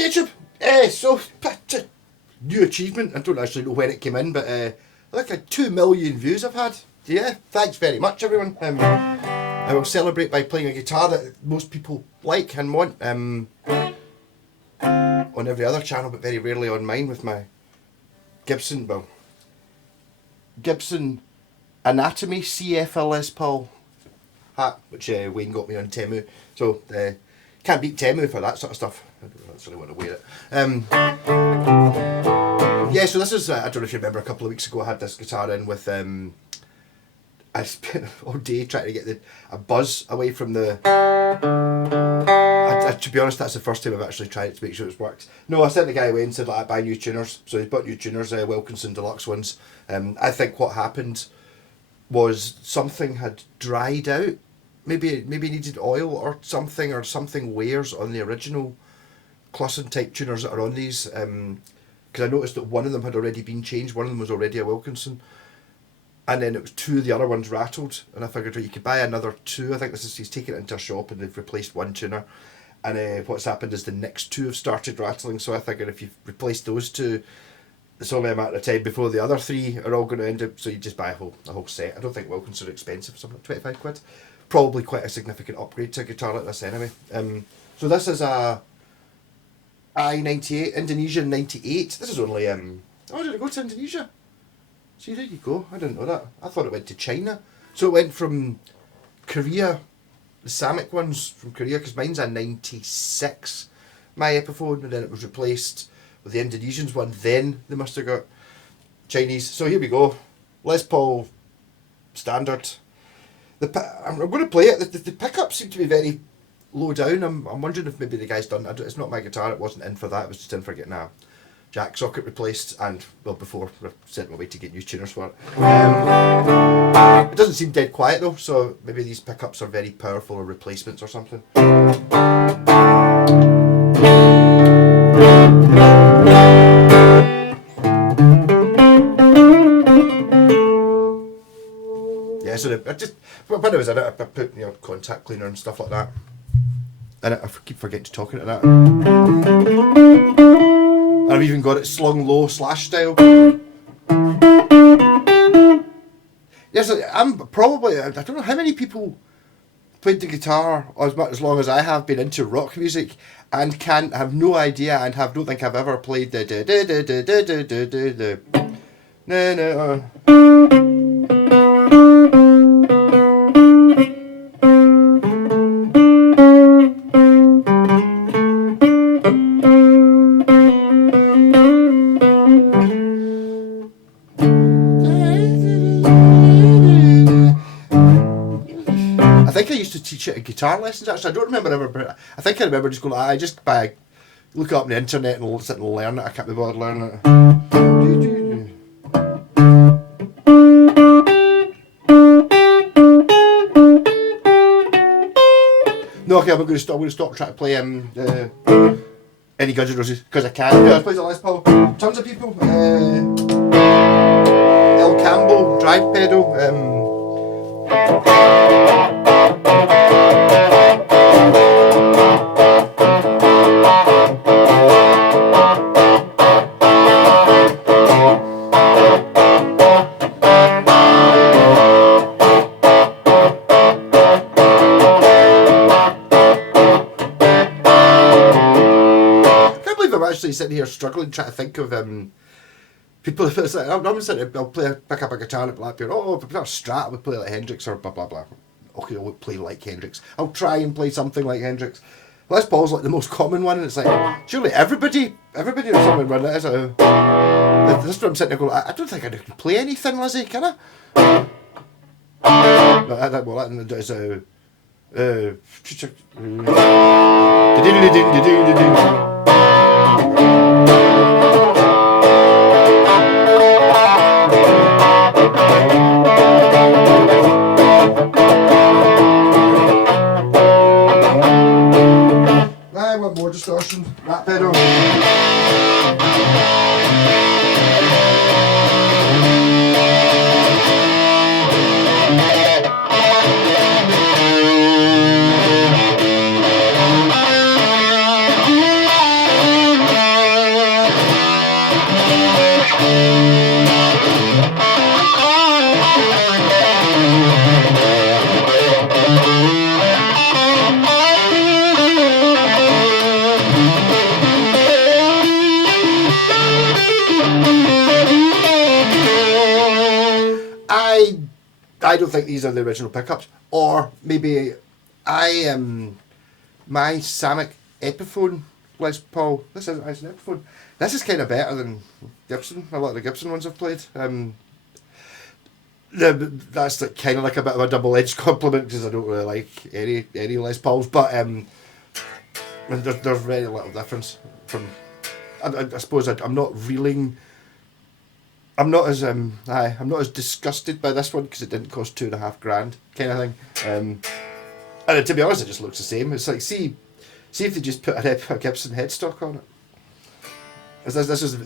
Hi YouTube. New achievement. I don't actually know when it came in, but look at 2 million views I've had. Yeah, thanks very much everyone. I will celebrate by playing a guitar that most people like and want on every other channel, but very rarely on mine with my Gibson Anatomy CF Les Paul hat, which Wayne got me on Temu. So can't beat Temu for that sort of stuff. I don't necessarily want to wear it. Yeah, so this is, I don't know if you remember, a couple of weeks ago I had this guitar in with, I spent all day trying to get a buzz away from the, to be honest, that's the first time I've actually tried it to make sure it's worked. No, I sent the guy away and said, like, I buy new tuners, so he's bought new tuners, Wilkinson Deluxe ones. I think what happened was something had dried out. Maybe needed oil or something wears on the original Clussen type tuners that are on these. Because I noticed that one of them had already been changed. One of them was already a Wilkinson, and then it was 2 of the other ones rattled. And I figured, right, you could buy another 2. I think he's taken it into a shop and they've replaced 1 tuner. And what's happened is the next 2 have started rattling. So I figured if you've replaced those 2, it's only a matter of time before the other 3 are all going to end up. So you just buy a whole set. I don't think Wilkinson are expensive, something like 25 quid. Probably quite a significant upgrade to a guitar like this anyway. So this is a I-98, Indonesian 98. This is only, oh, did it go to Indonesia? See, there you go. I didn't know that. I thought it went to China. So it went from Korea, the Samick ones from Korea, because mine's a 96, my Epiphone, and then it was replaced with the Indonesians one. Then they must have got Chinese. So here we go. Les Paul standard. I'm going to play it. The pickups seem to be very low down. I'm wondering if maybe the guy's done. It's not my guitar. It wasn't in for that. It was just in for getting a jack socket replaced, and well, before I sent my way to get new tuners for it. It doesn't seem dead quiet though. So maybe these pickups are very powerful or replacements or something. Yeah, so when I was in it, I put contact cleaner and stuff like that. And I keep forgetting to talk into that. And I've even got it slung low slash style. Yes, I'm probably, I don't know how many people played the guitar as long as I have been into rock music and have no idea and don't think I've ever played the I think I used to teach it at guitar lessons actually. I don't remember ever, but I think I remember just going, I just look it up on the internet and sit and learn it. I can't be bothered learning it. No, okay, I'm going to stop trying to play any Guns N' Roses because I can. Yeah, I play the Les Paul. Tons of people. El Cambo drive pedal. Actually sitting here struggling trying to think of people. If it's like, I'm sitting, I'll pick up a guitar and Blackbeard. Oh, if I play a Strat, I would play like Hendrix or blah blah blah. Okay, I won't play like Hendrix. I'll try and play something like Hendrix. Les Paul's like the most common one, and it's like surely everybody or someone run it. This is what I'm sitting there going. I don't think I can play anything, Lizzie. Can I? That is more distortion, that pedal. I don't think these are the original pickups. Or maybe my Samick Epiphone Les Paul. This isn't actually an Epiphone. This is kind of better than Gibson. A lot of the Gibson ones I've played. That's kind of like a bit of a double-edged compliment because I don't really like any Les Pauls, but there's very little difference from. I suppose I'm not reeling. I'm not as disgusted by this one because it didn't cost $2,500 kind of thing. And to be honest, it just looks the same. It's like see if they just put a Gibson headstock on it. This was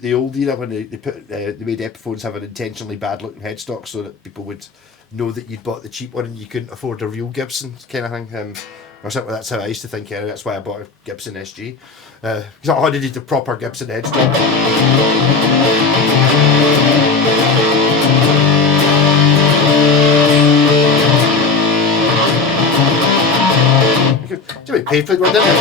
the old era when they made Epiphones have an intentionally bad looking headstock so that people would know that you'd bought the cheap one and you couldn't afford a real Gibson kind of thing. Or something. That's how I used to think. Anyway. That's why I bought a Gibson SG. Because I needed the proper Gibson headstock. Jimmy paid for it, didn't you?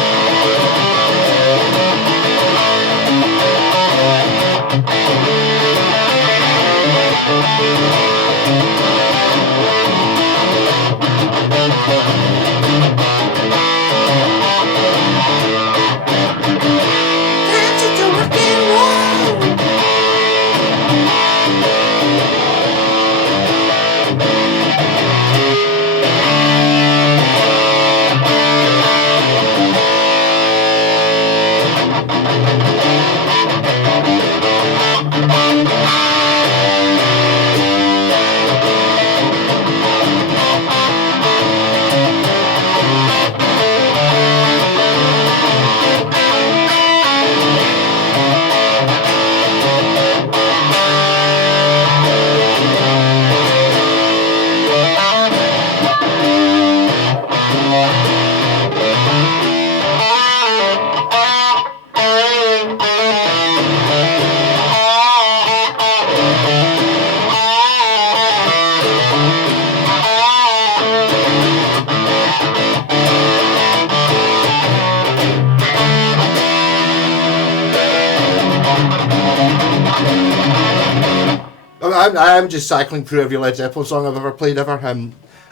I'm just cycling through every Led Zeppelin song I've ever played ever.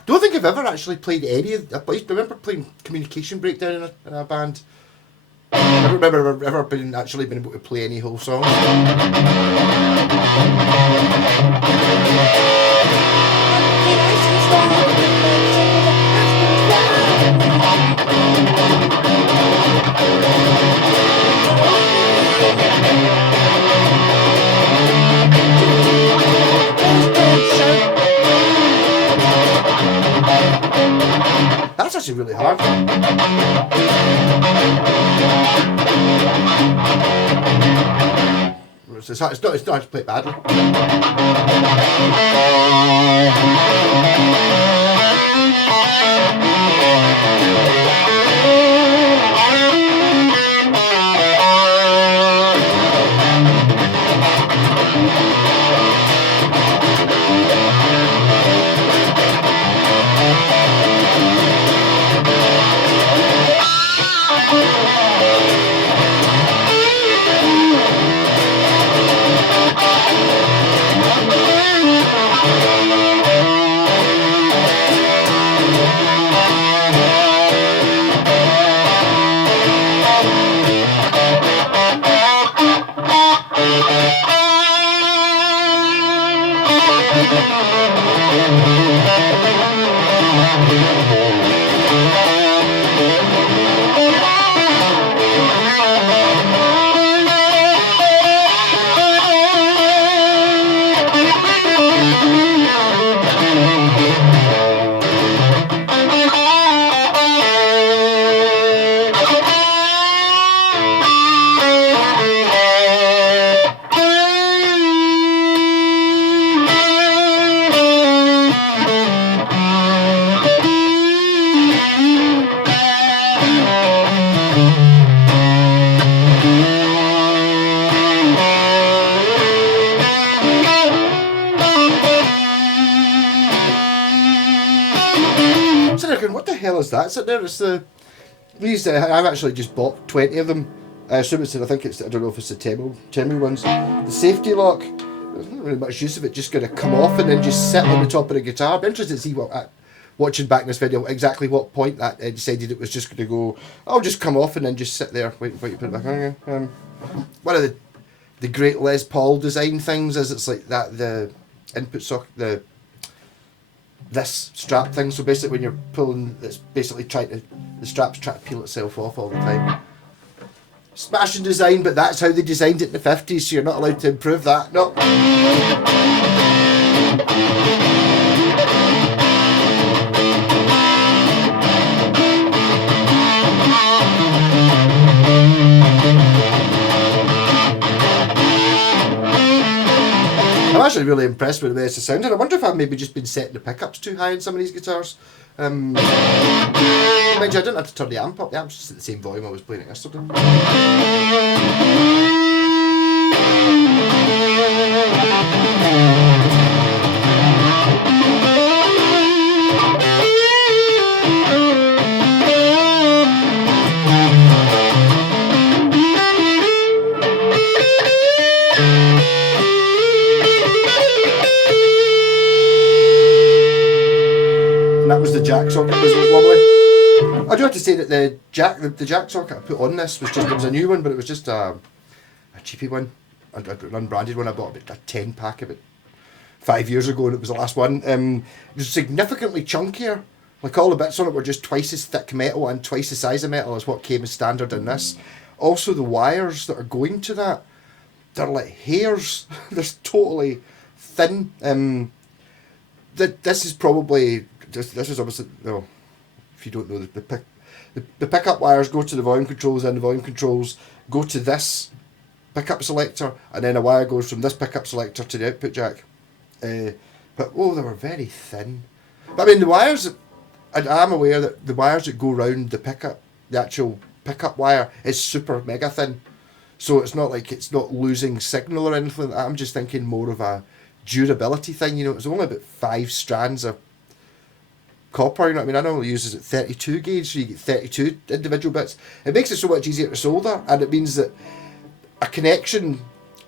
Don't think I've ever actually played any of. I remember playing Communication Breakdown in a band. I don't remember ever been able to play any whole songs. That's actually really hard. It's not actually played badly. What the hell is that sitting there? It's these. I've actually just bought 20 of them. I assume I don't know if it's the Temu ones. The safety lock there's not really much use of it just going to come off and then just sit on the top of the guitar. I'd be interested to see what, watching back this video, exactly what point that decided it was just going to go, I'll just come off and then just sit there, wait to put it back on. One of the great Les Paul design things is it's like that, the input socket, this strap thing, so basically when you're pulling, it's basically the strap's trying to peel itself off all the time. Smashing design, but that's how they designed it in the 50s, so you're not allowed to improve that. No. I'm actually really impressed with the way it's sounding. I wonder if I've maybe just been setting the pickups too high in some of these guitars. Mind you, I didn't have to turn the amp up. The amp's just at the same volume I was playing it yesterday. And that was the jack socket, was wobbly. I do have to say that the jack socket I put on this was just, it was a new one, but it was just a cheapy one, an unbranded one. I bought a 10 pack of it 5 years ago, and it was the last one. It was significantly chunkier. Like all the bits on it were just twice as thick metal and twice the size of metal as what came as standard in this. Also, the wires that are going to that, they're like hairs. They're totally thin. This is probably, this is obviously, no, if you don't know, the pickup wires go to the volume controls, and the volume controls go to this pickup selector, and then a wire goes from this pickup selector to the output jack. But oh, they were very thin. But I mean, the wires, I'm aware that the wires that go round the pickup, the actual pickup wire, is super mega thin. So it's not like it's not losing signal or anything like that. I'm just thinking more of a durability thing. You know, it's only about 5 strands of copper. You know what I mean? I normally use it at 32 gauge, so you get 32 individual bits. It makes it so much easier to solder, and it means that a connection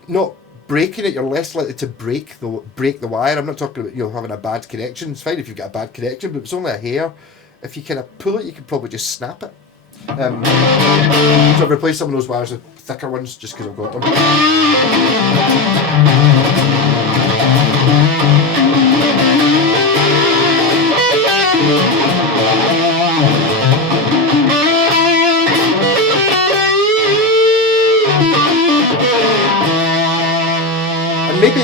not breaking it, you're less likely to break the wire. I'm not talking about having a bad connection. It's fine if you've got a bad connection, but it's only a hair. If you kind of pull it, you can probably just snap it. So I've replaced some of those wires with thicker ones just because I've got them. And maybe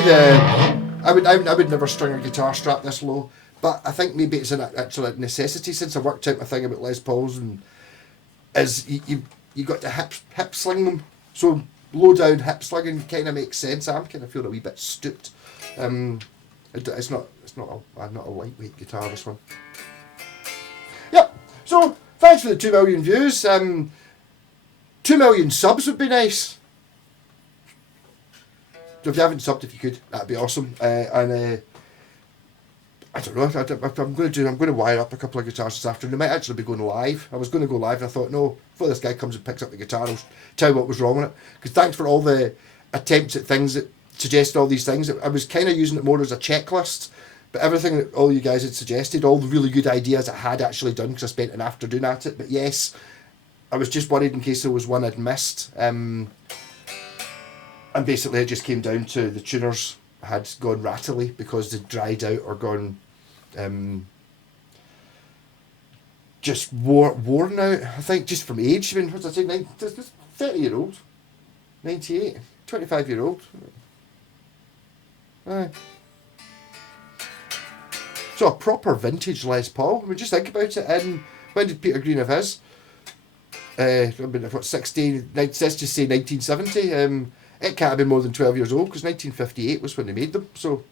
I would never string a guitar strap this low, but I think maybe it's an actual necessity since I worked out my thing about Les Pauls, and is you got to hip sling them. So low down hip slinging kind of makes sense. I'm kind of feeling a wee bit stooped. It's not a lightweight guitar, this one. Yep. So thanks for the 2 million views. 2 million subs would be nice. So if you haven't subbed, if you could, that'd be awesome. I don't know. I'm going to wire up a couple of guitars this afternoon. I might actually be going live. I was going to go live, and I thought, no, before this guy comes and picks up the guitar, I'll tell you what was wrong with it. Because thanks for all the attempts at things that suggested all these things. I was kind of using it more as a checklist, but everything that all you guys had suggested, all the really good ideas I had actually done because I spent an afternoon at it. But yes, I was just worried in case there was one I'd missed. And basically it just came down to the tuners had gone rattly because they'd dried out or gone just worn out, I think, just from age. I mean, what did I say, 30-year-old, 98, 25-year-old. So a proper vintage Les Paul. I mean, just think about it. And when did Peter Green have his? I mean, what, 16, let's just say 1970. It can't have been more than 12 years old because 1958 was when they made them. So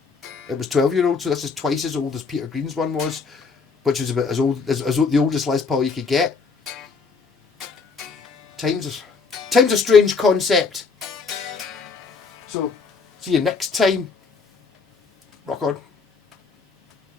it was 12-year-old. So this is twice as old as Peter Green's one was, which is about as old as the oldest Les Paul you could get. Time's a strange concept. So see you next time. Rock on.